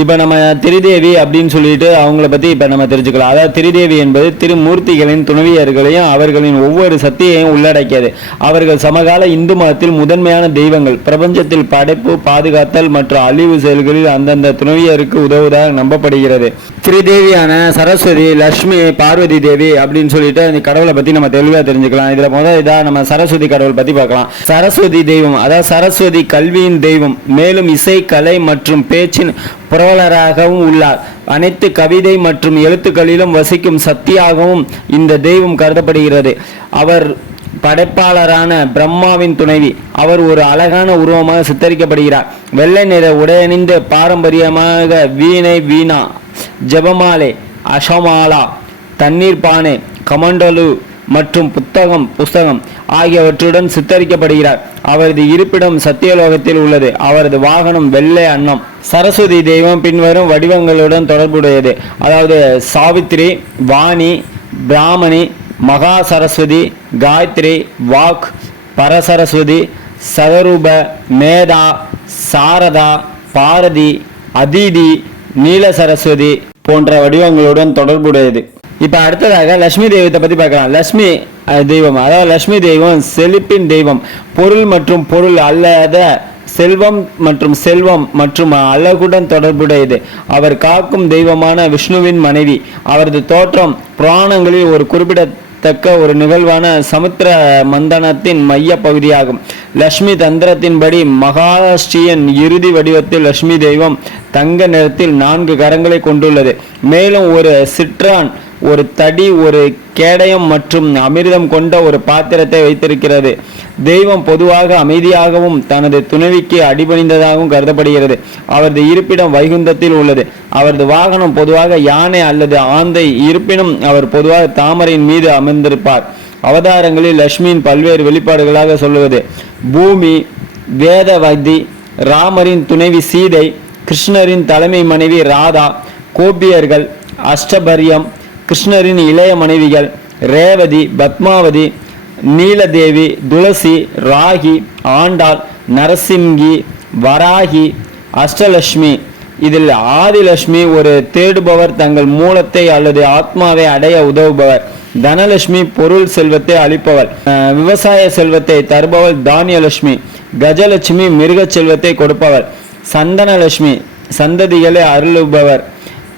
இப்போ நம்ம திரிதேவி அப்படின்னு சொல்லிட்டு அவங்கள பற்றி இப்போ நம்ம தெரிஞ்சுக்கலாம். அதாவது திரிதேவி என்பது திருமூர்த்திகளின் துணைவியர்களையும் அவர்களின் ஒவ்வொரு சக்தியையும் உள்ளடக்கியது. அவர்கள் சமகால இந்து மதத்தில் முதன்மையான தெய்வங்கள். பிரபஞ்சத்தில் படைப்பு, பாதுகாத்தல் மற்றும் அழிவு செயல்களில் அந்தந்த துணைவியருக்கு உதவுவதாக நம்பப்படுகிறது. திரிதேவியான சரஸ்வதி, லட்சுமி, பார்வதி தேவி அப்படின்னு சொல்லிட்டு இந்த கடவுளை பற்றி நம்ம தெளிவாக தெரிஞ்சுக்கலாம். இதில் முதல் இதாக நம்ம சரஸ்வதி கடவுள் பற்றி பார்க்கலாம். சரஸ்வதி தெய்வம், அதாவது சரஸ்வதி கல்வியின் தெய்வம், மேலும் இசை, கலை மற்றும் பேச்சின் புரவலராகவும் உள்ளார். அனைத்து கவிதை மற்றும் எழுத்துக்களிலும் வசிக்கும் சக்தியாகவும் இந்த தெய்வம் கருதப்படுகிறது. அவர் படைப்பாளரான பிரம்மாவின் துணைவி. அவர் ஒரு அழகான உருவமாக சித்தரிக்கப்படுகிறார். வெள்ளை நிற உடையணிந்து பாரம்பரியமாக வீணை, வீணா, ஜபமாலை, அஷமாலா, தண்ணீர் பானை, கமண்டலு மற்றும் புஸ்தகம் ஆகியவற்றுடன் சித்தரிக்கப்படுகிறார். அவரது இருப்பிடம் சத்தியலோகத்தில் உள்ளது. அவரது வாகனம் வெள்ளை அன்னம். சரஸ்வதி தெய்வம் பின்வரும் வடிவங்களுடன் தொடர்புடையது. அதாவது சாவித்ரி, வாணி, பிராமணி, மகா சரஸ்வதி, காயத்ரி, வாக், பரசரஸ்வதி, சதரூப, மேதா, சாரதா, பாரதி, அதிதி, நீல சரஸ்வதி போன்ற வடிவங்களுடன் தொடர்புடையது. இப்போ அடுத்ததாக லட்சுமி தெய்வத்தை பற்றி பார்க்கலாம். லட்சுமி தெய்வம், அதாவது லட்சுமி தெய்வம் செழிப்பின் தெய்வம். பொருள் மற்றும் பொருள் அல்லாத செல்வம் மற்றும் அழகுடன் தொடர்புடையது. அவர் காக்கும் தெய்வமான விஷ்ணுவின் மனைவி. அவரது தோற்றம் புராணங்களில் ஒரு குறிப்பிடத்தக்க ஒரு நிகழ்வான சமுத்திர மந்தனத்தின் மைய பகுதியாகும். லட்சுமி தந்திரத்தின்படி மகாராஷ்டிரியின் இறுதி வடிவத்தில் லட்சுமி தெய்வம் தங்க நிறத்தில் 4 கரங்களை கொண்டுள்ளது. மேலும் ஒரு சிற்றான், ஒரு தடி, ஒரு கேடயம் மற்றும் அமிர்தம் கொண்ட ஒரு பாத்திரத்தை வைத்திருக்கிறது. தெய்வம் பொதுவாக அமைதியாகவும் தனது துணைவிக்கு அடிபணிந்ததாகவும் கருதப்படுகிறது. அவரது இருப்பிடம் வைகுந்தத்தில் உள்ளது. அவரது வாகனம் பொதுவாக யானை அல்லது ஆந்தை. இருப்பினும் அவர் பொதுவாக தாமரையின் மீது அமர்ந்திருப்பார். அவதாரங்களில் லட்சுமியின் பல்வேறு வெளிப்பாடுகளாக சொல்லுவது: பூமி, வேதவதி, ராமரின் துணைவி சீதை, கிருஷ்ணரின் தலைமை மனைவி ராதா, கோபியர்கள், அஷ்டபரியம், கிருஷ்ணரின் இளைய மனைவிகள் ரேவதி, பத்மாவதி, நீலதேவி, துளசி, ராகி, ஆண்டாள், நரசிம்கி, வராகி, அஷ்டலட்சுமி. இதில் ஆதிலட்சுமி ஒரு தேடுபவர், தங்கள் மூலத்தை அல்லது ஆத்மாவை அடைய உதவுபவர். தனலட்சுமி பொருள் செல்வத்தை அளிப்பவர், விவசாய செல்வத்தை தருபவள் தானியலட்சுமி. கஜலட்சுமி மிருக செல்வத்தை கொடுப்பவர். சந்தனலட்சுமி சந்ததிகளை அருளுபவர்.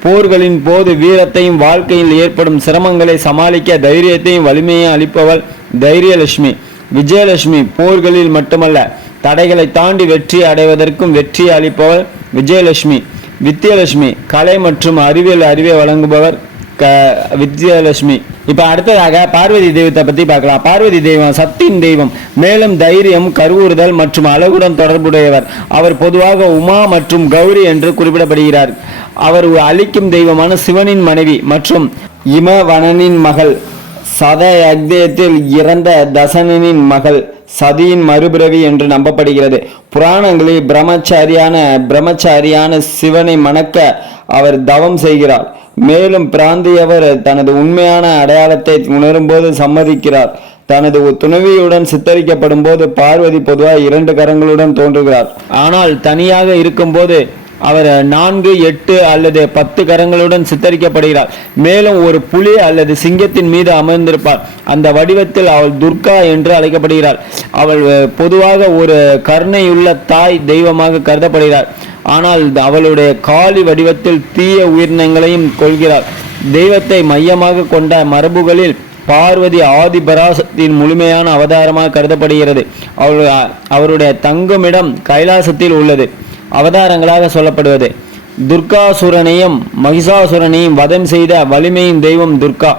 போர்களின் போது வீரத்தையும் வாழ்க்கையில் ஏற்படும் சிரமங்களை சமாளிக்க தைரியத்தையும் வலிமையையும் அளிப்பவள் தைரியலட்சுமி. விஜயலட்சுமி போர்களில் மட்டுமல்ல, தடைகளை தாண்டி வெற்றி அடைவதற்கும் வெற்றியை அளிப்பவள் விஜயலட்சுமி. வித்யலட்சுமி கலை மற்றும் அறிவை வழங்குபவர் வித்யலட்சுமி. இப்ப அடுத்ததாக பார்வதி தெய்வத்தை பத்தி பார்க்கலாம். பார்வதி தெய்வம் சக்தியின் தெய்வம், மேலும் தைரியம், கருவுறுதல் மற்றும் அழகுடன் தொடர்புடையவர். அவர் பொதுவாக உமா மற்றும் கௌரி என்று குறிப்பிடப்படுகிறார். அவர் அழிக்கும் தெய்வமான சிவனின் மனைவி மற்றும் இமவனனின் மகள். சதயக்தத்தில் இறந்த தசனின் மகள், சதியின் மறுபிறவி என்று நம்பப்படுகிறது. புராணங்களில் பிரம்மச்சாரியான சிவனை மணக்க அவர் தவம் செய்கிறார். மேலும் பிராந்தியவர் தனது உண்மையான அடையாளத்தை உணரும்போது சம்மதிக்கிறார். தனது துணைவியுடன் சித்தரிக்கப்படும் போது பார்வதி பொதுவாக 2 கரங்களுடன் தோன்றுகிறார். ஆனால் தனியாக இருக்கும்போது அவர் 4, 8 அல்லது 10 கரங்களுடன் சித்தரிக்கப்படுகிறார். மேலும் ஒரு புலி அல்லது சிங்கத்தின் மீது அமர்ந்திருப்பார். அந்த வடிவத்தில் அவள் துர்கா என்று அழைக்கப்படுகிறார். அவள் பொதுவாக ஒரு கருணையுள்ள தாய் தெய்வமாக கருதப்படுகிறார். ஆனால் அவளுடைய காளி வடிவத்தில் தீய உயிரினங்களையும் கொள்கிறார். தெய்வத்தை மையமாக கொண்ட மரபுகளில் பார்வதி ஆதிபராசக்தியின் முழுமையான அவதாரமாக கருதப்படுகிறது. அவருடைய தங்குமிடம் கைலாசத்தில் உள்ளது. அவதாரங்களாக சொல்லப்படுவது: துர்காசுரனையும் மகிஷாசுரனையும் வதம் செய்த வலிமையின் தெய்வம் துர்கா.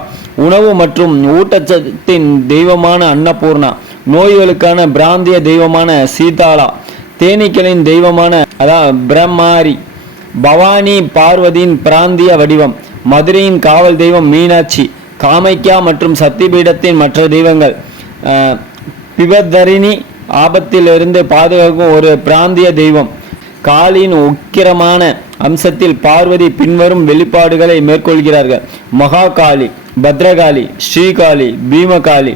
உணவு மற்றும் ஊட்டச்சத்தின் தெய்வமான அன்னபூர்ணா. நோய்களுக்கான பிராந்திய தெய்வமான சீதாலா. தேனீக்களின் தெய்வமான பிரம்மாரி. பவானி பார்வதியின் பிராந்திய வடிவம். மதுரையின் காவல் தெய்வம் மீனாட்சி. காமைக்கா மற்றும் சக்திபீடத்தின் மற்ற தெய்வங்கள். பிபதரிணி ஆபத்திலிருந்து பாதுகாக்கும் ஒரு பிராந்திய தெய்வம். காளியின் உக்கிரமான அம்சத்தில் பார்வதி பின்வரும் வெளிப்பாடுகளை மேற்கொள்கிறார்கள்: மகாகாளி, பத்ரகாளி, ஸ்ரீகாளி, பீமகாளி.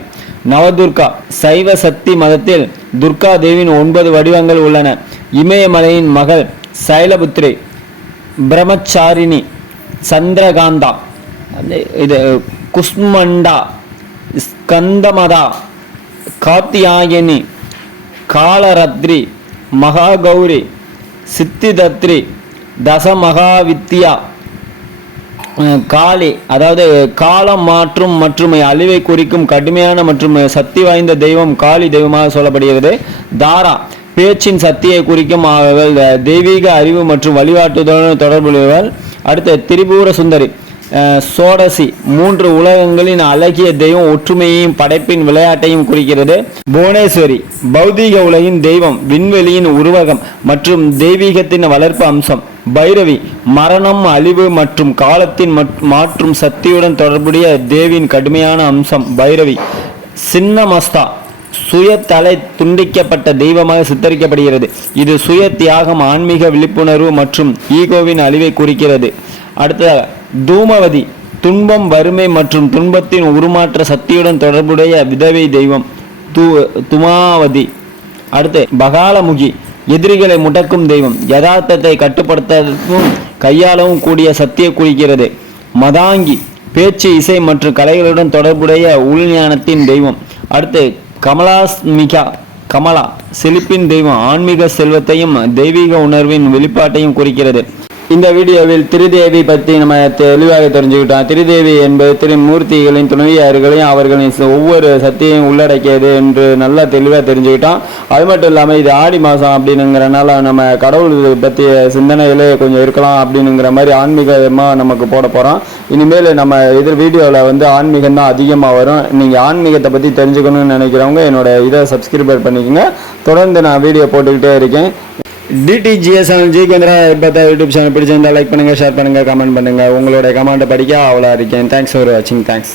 நவதுர்கா. சைவ சக்தி மதத்தில் துர்கா தேவியின் 9 வடிவங்கள் உள்ளன. இமயமலையின் மகள் சைலபுத்ரி. பிரம்மச்சாரிணி, சந்திரகாந்தா, இது குஷ்மண்டா, ஸ்கந்தமதா, காத்தியாயனி, காலரத்ரி, மகாகௌரி, சித்திதத்ரி, தசமகாவித்யா, காளி, அதாவது காலம் மாற்றும் மற்றும் அழிவை குறிக்கும் கடுமையான மற்றும் சக்தி வாய்ந்த தெய்வம் காளி தெய்வமாக சொல்லப்படுகிறது. தாரா, பேச்சின் சக்தியை குறிக்கும் அவர்கள் தெய்வீக அறிவு மற்றும் வழிபாட்டுடன் தொடர்புடையவர்கள். அடுத்து திரிபுர சுந்தரி, சோடசி, 3 உலகங்களின் அழகிய தெய்வம், ஒற்றுமையையும் படைப்பின் விளையாட்டையும் குறிக்கிறது. புவனேஸ்வரி, பௌதீக உலகின் தெய்வம், விண்வெளியின் உருவகம் மற்றும் தெய்வீகத்தின் வளர்ப்பு அம்சம். பைரவி, மரணம், அழிவு மற்றும் காலத்தின் மாற்றும் சக்தியுடன் தொடர்புடைய தேவியின் கடுமையான அம்சம் பைரவி. சின்னமஸ்தா, சுய தலை துண்டிக்கப்பட்ட தெய்வமாக சித்தரிக்கப்படுகிறது. இது சுய தியாகம், ஆன்மீக விழிப்புணர்வு மற்றும் ஈகோவின் அழிவை குறிக்கிறது. அடுத்த தூமவதி, துன்பம், வறுமை மற்றும் துன்பத்தின் உருமாற்ற சக்தியுடன் தொடர்புடைய விதவை தெய்வம் துமாவதி. அடுத்து பகாலமுகி, எதிரிகளை முடக்கும் தெய்வம், யதார்த்தத்தை கட்டுப்படுத்தவும் கையாளவும் கூடிய சக்தியை குறிக்கிறது. மதாங்கி, பேச்சு, இசை மற்றும் கலைகளுடன் தொடர்புடைய உள்ஞானத்தின் தெய்வம். அடுத்து கமலாஸ்மிகா, கமலா, செழிப்பின் தெய்வம், ஆன்மீக செல்வத்தையும் தெய்வீக உணர்வின் வெளிப்பாட்டையும் குறிக்கிறது. இந்த வீடியோவில் திரிதேவி பற்றி நம்ம தெளிவாக தெரிஞ்சுக்கிட்டோம். திரிதேவி என்பது திரிமூர்த்திகளின் துணைவியார்களையும் அவர்களின் ஒவ்வொரு சக்தியையும் உள்ளடக்கியது என்று நல்லா தெளிவாக தெரிஞ்சுக்கிட்டோம். அது மட்டும் இல்லாமல் இது ஆடி மாதம் அப்படின்னுங்கிறனால நம்ம கடவுள் பற்றிய சிந்தனைகளே கொஞ்சம் இருக்கலாம் அப்படின்னுங்கிற மாதிரி ஆன்மீகமாக நமக்கு போட போகிறோம். இனிமேல் நம்ம எதிர் வீடியோவில் ஆன்மீகம் தான் அதிகமாக வரும். நீங்கள் ஆன்மீகத்தை பற்றி தெரிஞ்சுக்கணும்னு நினைக்கிறவங்க என்னோட இதை சப்ஸ்கிரைப் பண்ணிக்கோங்க. தொடர்ந்து நான் வீடியோ போட்டுக்கிட்டே இருக்கேன். DTGS ஜிகேந்திரா யூடியூப் சேனல் பிடிச்சிருந்தால் லைக் பண்ணுங்கள், ஷேர் பண்ணுங்கள், கமெண்ட் பண்ணுங்கள். உங்களோட கமெண்ட்டை படிக்க அவ்வளோ இருக்கேன். தேங்க்ஸ் ஃபார் வாட்சிங். தேங்க்ஸ்.